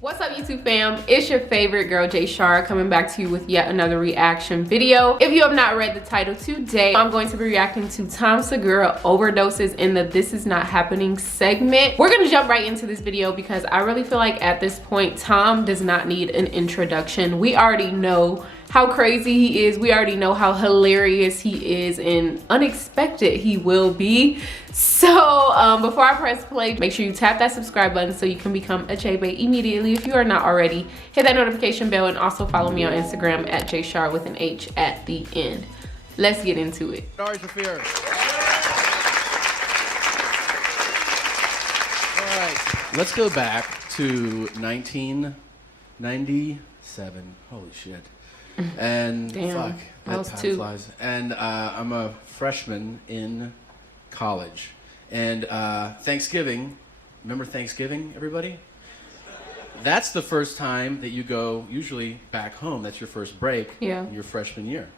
What's up, YouTube fam? It's your favorite girl, Jay Shar, coming back to you with yet another reaction video. If you have not read the title today, I'm going to be reacting to Tom Segura Overdoses in the This Is Not Happening segment. We're gonna jump right into this video because I really feel like at this point, Tom does not need an introduction. We already know how crazy he is. We already know how hilarious he is and unexpected he will be. So before I press play, make sure you tap that subscribe button so you can become a Jay Baes immediately if you are not already. Hit that notification bell and also follow me on Instagram at JShar with an H at the end. Let's get into it. Sorry, Shafir. All right, let's go back to 1997. Holy shit. And damn, fuck, that time two. flies. And I'm a freshman in college. And Thanksgiving, remember Thanksgiving, everybody? That's the first time that you go usually back home. That's your first break in your freshman year.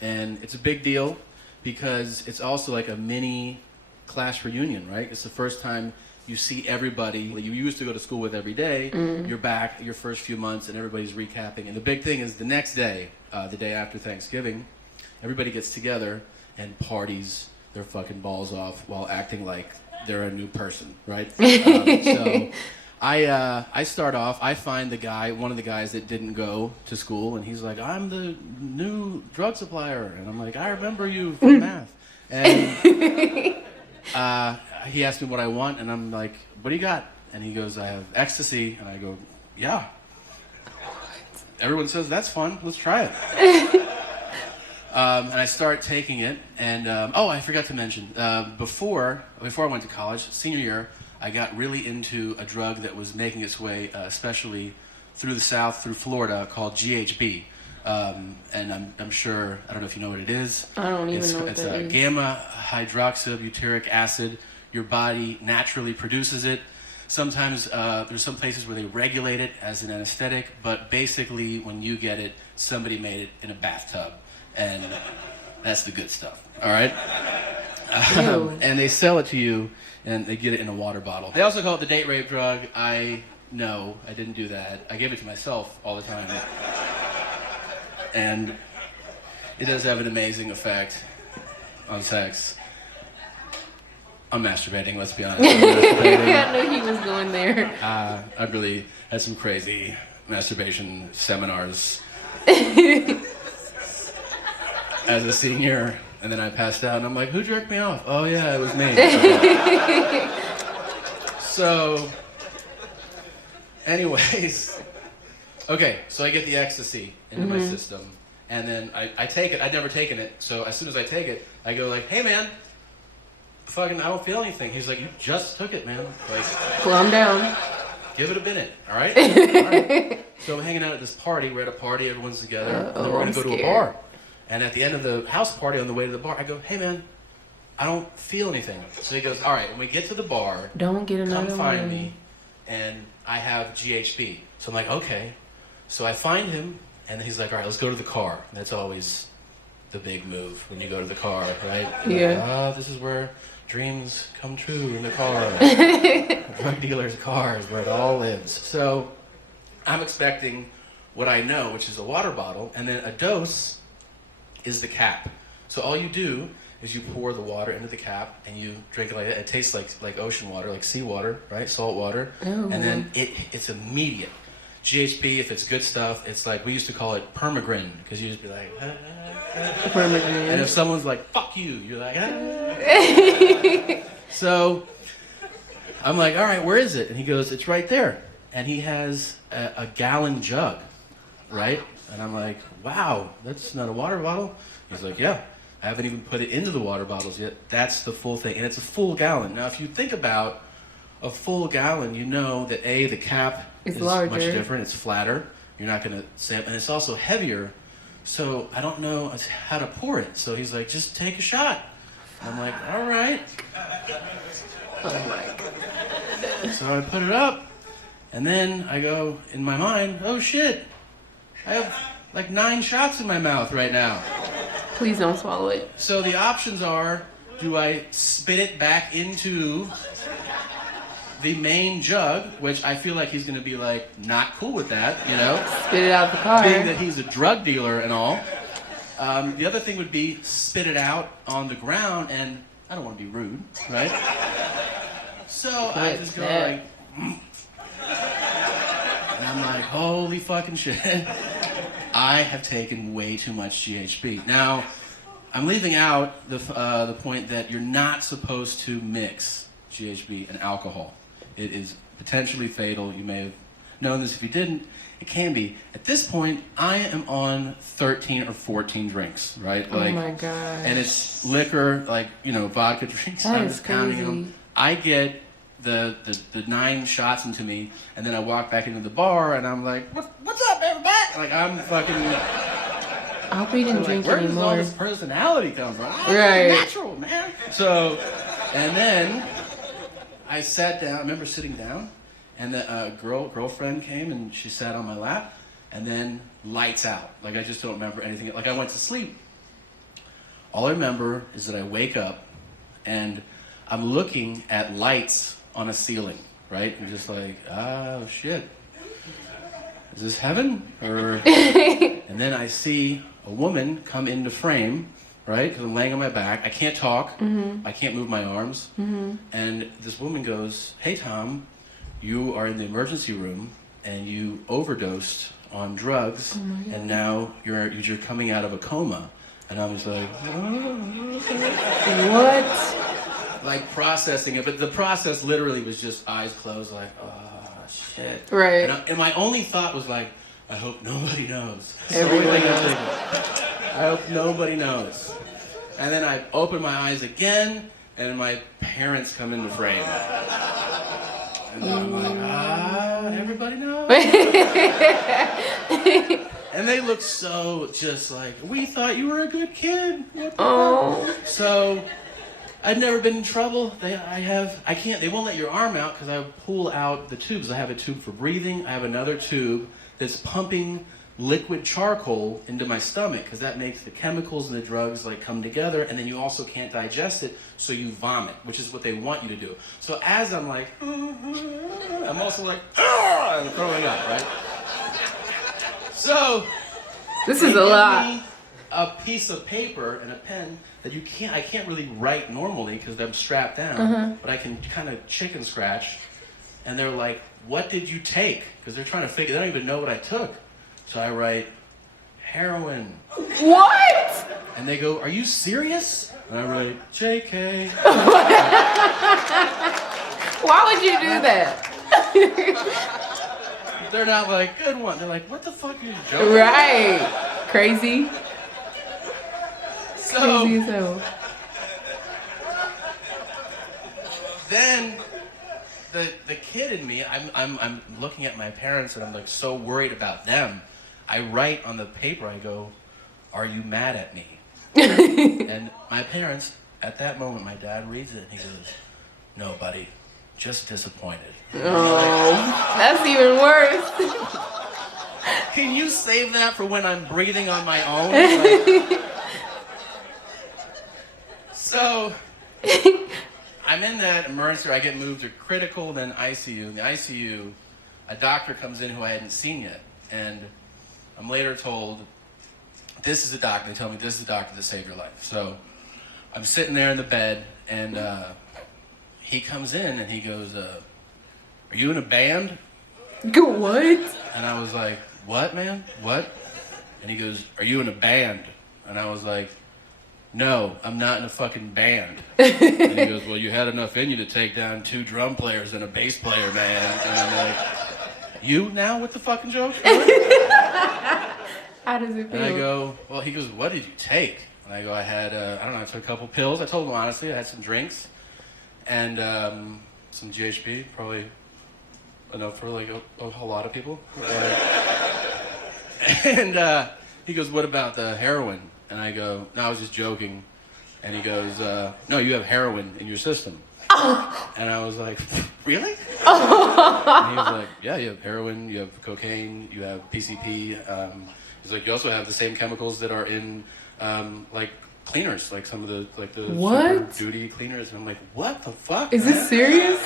And it's a big deal because it's also like a mini class reunion, right? It's the first time you see everybody that you used to go to school with every day. You're back your first few months and everybody's recapping. And the big thing is the next day, the day after Thanksgiving, everybody gets together and parties their fucking balls off while acting like they're a new person, right? So I start off, I find one of the guys that didn't go to school, and he's like, I'm the new drug supplier. And I'm like, I remember you from math. And he asked me what I want, and I'm like, what do you got? And he goes, I have ecstasy. And I go, yeah. Everyone says, that's fun, let's try it. And I start taking it, and oh, I forgot to mention, before I went to college, senior year, I got really into a drug that was making its way, especially through the South, through Florida, called GHB. And I'm sure, I don't know if you know what it is. I don't even know what that is. It's gamma hydroxybutyric acid. Your body naturally produces it. Sometimes there's some places where they regulate it as an anesthetic, but basically when you get it, somebody made it in a bathtub. And that's the good stuff, all right? And they sell it to you, and they get it in a water bottle. They also call it the date rape drug. I didn't do that. I gave it to myself all the time. And it does have an amazing effect on sex. I'm masturbating, let's be honest. I knew he was going there. I really had some crazy masturbation seminars as a senior, and then I passed out, and I'm like, who jerked me off? Oh yeah, it was me. So, anyways, okay, so I get the ecstasy into my system, and then I take it. I'd never taken it, so as soon as I take it, I go like, hey man, fucking, I don't feel anything. He's like, you just took it, man. Like, calm down. Give it a minute, all right? All right. So I'm hanging out at this party. We're at a party, everyone's together, and then we're gonna go to a bar. And at the end of the house party, on the way to the bar, I go, hey man, I don't feel anything. So he goes, all right, when we get to the bar, don't get another come find me, and I have GHB. So I'm like, okay. So I find him, and he's like, all right, let's go to the car. And that's always the big move when you go to the car, right? Yeah. Like, this is where dreams come true, in the car. Drug dealers' cars, where it all lives. So I'm expecting what I know, which is a water bottle, and then a dose is the cap. So all you do is you pour the water into the cap and you drink it like that. It tastes like ocean water, like seawater, right? Salt water. Ooh. And then it's immediate. GHB, if it's good stuff, it's like, we used to call it permagrin, because you just be like, permagrin. And if someone's like, fuck you, you're like, So I'm like, all right, where is it? And he goes, it's right there. And he has a gallon jug, right? And I'm like, wow, that's not a water bottle? He's like, yeah, I haven't even put it into the water bottles yet. That's the full thing, and it's a full gallon. Now, if you think about a full gallon, you know that A, the cap is larger, much different, it's flatter. You're not gonna sample, and it's also heavier. So I don't know how to pour it. So he's like, just take a shot. And I'm like, all right. Oh my God. So I put it up, and then I go, in my mind, oh shit, I have like 9 shots in my mouth right now. Please don't swallow it. So the options are, do I spit it back into the main jug, which I feel like he's gonna be like, not cool with that, you know? Spit it out the car. Being that he's a drug dealer and all. The other thing would be spit it out on the ground, and I don't want to be rude, right? So I just go like, and I'm like, holy fucking shit. I have taken way too much GHB. Now, I'm leaving out the point that you're not supposed to mix GHB and alcohol. It is potentially fatal. You may have known this if you didn't. It can be. At this point, I am on 13 or 14 drinks, right? Like, oh my gosh. And it's liquor, like, you know, vodka drinks. That I'm is just counting crazy. them. I get the 9 shots into me, and then I walk back into the bar, and I'm like, what's up, everybody? Like, I'm fucking... I hope he didn't drink where anymore. does all this personality come from? Right. It's natural, man. So, and then I sat down. I remember sitting down, and the girlfriend came and she sat on my lap, and then lights out. Like, I just don't remember anything. Like, I went to sleep. All I remember is that I wake up and I'm looking at lights on a ceiling, right? I'm just like, oh shit. Is this heaven? Or and then I see a woman come into frame, right? Because I'm laying on my back. I can't talk. Mm-hmm. I can't move my arms. Mm-hmm. And this woman goes, hey, Tom, you are in the emergency room and you overdosed on drugs, and now you're coming out of a coma. And I'm just like, What? like processing it. But the process literally was just eyes closed, like, oh, shit. Right. And my only thought was like, I hope nobody knows. Everybody knows. I hope nobody knows. And then I open my eyes again, and my parents come into frame. And then I'm like, everybody knows. And they look so just like, we thought you were a good kid. What the fuck? So I've never been in trouble. They won't let your arm out because I pull out the tubes. I have a tube for breathing. I have another tube that's pumping liquid charcoal into my stomach because that makes the chemicals and the drugs like come together, and then you also can't digest it, so you vomit, which is what they want you to do. So as I'm like, I'm also like, I'm throwing up, right? So This is a lot. me a piece of paper and a pen that I can't really write normally because I'm strapped down, but I can kind of chicken scratch. And they're like, what did you take? Because they're trying to figure, they don't even know what I took. So I write, heroin. What? And they go, are you serious? And I write, JK. Why would you do that? They're not like, good one. They're like, what the fuck are you joking? Right. Crazy. So Crazy as hell. then the kid in me, I'm looking at my parents and I'm like so worried about them. I write on the paper, I go, are you mad at me? And my parents, at that moment, my dad reads it and he goes, no, buddy, just disappointed. Oh, that's even worse. Can you save that for when I'm breathing on my own? Like, so I'm in that emergency, I get moved to critical, then ICU. In the ICU, a doctor comes in who I hadn't seen yet. And I'm later told, this is the doctor. They tell me this is the doctor that saved your life. So I'm sitting there in the bed, and he comes in and he goes, are you in a band? What? And I was like, what, man? What? And he goes, are you in a band? And I was like, no, I'm not in a fucking band. And he goes, well, you had enough in you to take down 2 drum players and a bass player, man. And I'm like, you now with the fucking joke? How does it feel? And I go, well, he goes, what did you take? And I go, I had, I don't know, I took a couple pills. I told him honestly, I had some drinks and some GHB, probably enough for like a whole lot of people. And he goes, what about the heroin? And I go, no, I was just joking. And he goes, no, you have heroin in your system. Oh. And I was like, really? Oh. And he was like, yeah, you have heroin, you have cocaine, you have PCP. He's like, you also have the same chemicals that are in like cleaners, like some of the what? super duty cleaners. And I'm like, what the fuck? Is this serious?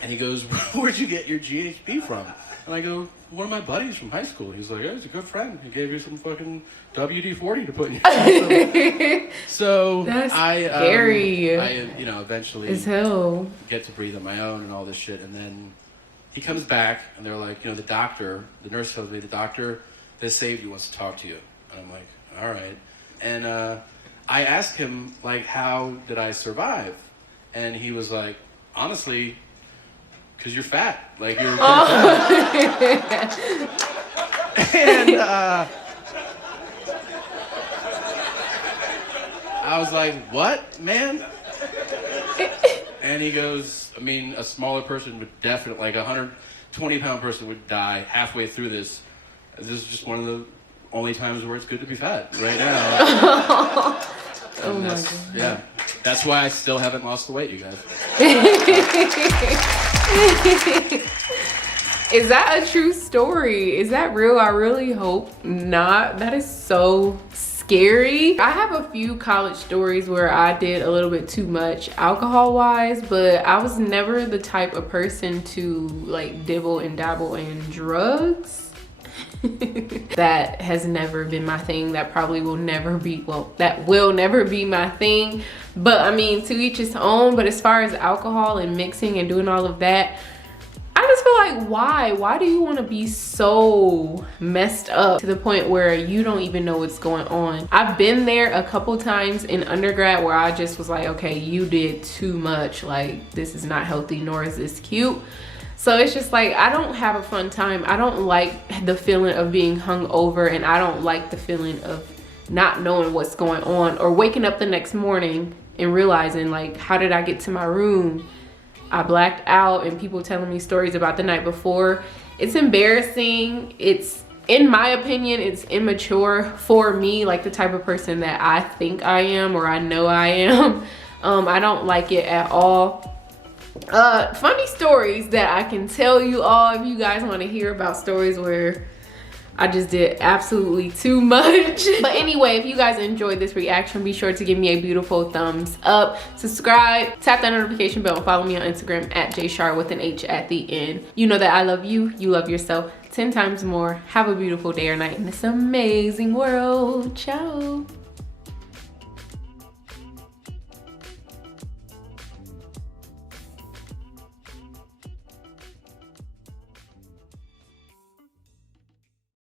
And he goes, where'd you get your GHB from? And I go, one of my buddies from high school. He's like, yeah, he's a good friend. He gave you some fucking WD-40 to put in your So that's I, scary. you know, eventually As hell. get to breathe on my own and all this shit. And then he comes back and they're like, you know, the nurse tells me the doctor that saved you wants to talk to you. And I'm like, all right. And I asked him, like, how did I survive? And he was like, honestly, because you're fat. Like, you're fat. And I was like, what, man? And he goes, I mean, a smaller person would definitely, like a 120-pound person would die halfway through this. This is just one of the only times where it's good to be fat, right now. Oh my God. Yeah, that's why I still haven't lost the weight, you guys. Is that a true story? Is that real? I really hope not. That is so scary. I have a few college stories where I did a little bit too much alcohol wise, but I was never the type of person to like dibble and dabble in drugs. That has never been my thing. That probably will never be, well, that will never be my thing. But I mean, to each his own. But as far as alcohol and mixing and doing all of that, I just feel like, why do you want to be so messed up to the point where you don't even know what's going on? I've been there a couple times in undergrad where I just was like, okay, you did too much. Like, this is not healthy, nor is this cute. So it's just like, I don't have a fun time. I don't like the feeling of being hungover, and I don't like the feeling of not knowing what's going on, or waking up the next morning and realizing, like, how did I get to my room? I blacked out, and people telling me stories about the night before. It's embarrassing. It's, in my opinion, it's immature for me, like the type of person that I think I am, or I know I am. I don't like it at all. Funny stories that I can tell you all if you guys want to hear about stories where I just did absolutely too much. But anyway, if you guys enjoyed this reaction, be sure to give me a beautiful thumbs up, subscribe, tap that notification bell, and follow me on Instagram at jshar with an H at the end. You know that I love you, you love yourself 10 times more. Have a beautiful day or night in this amazing world. Ciao.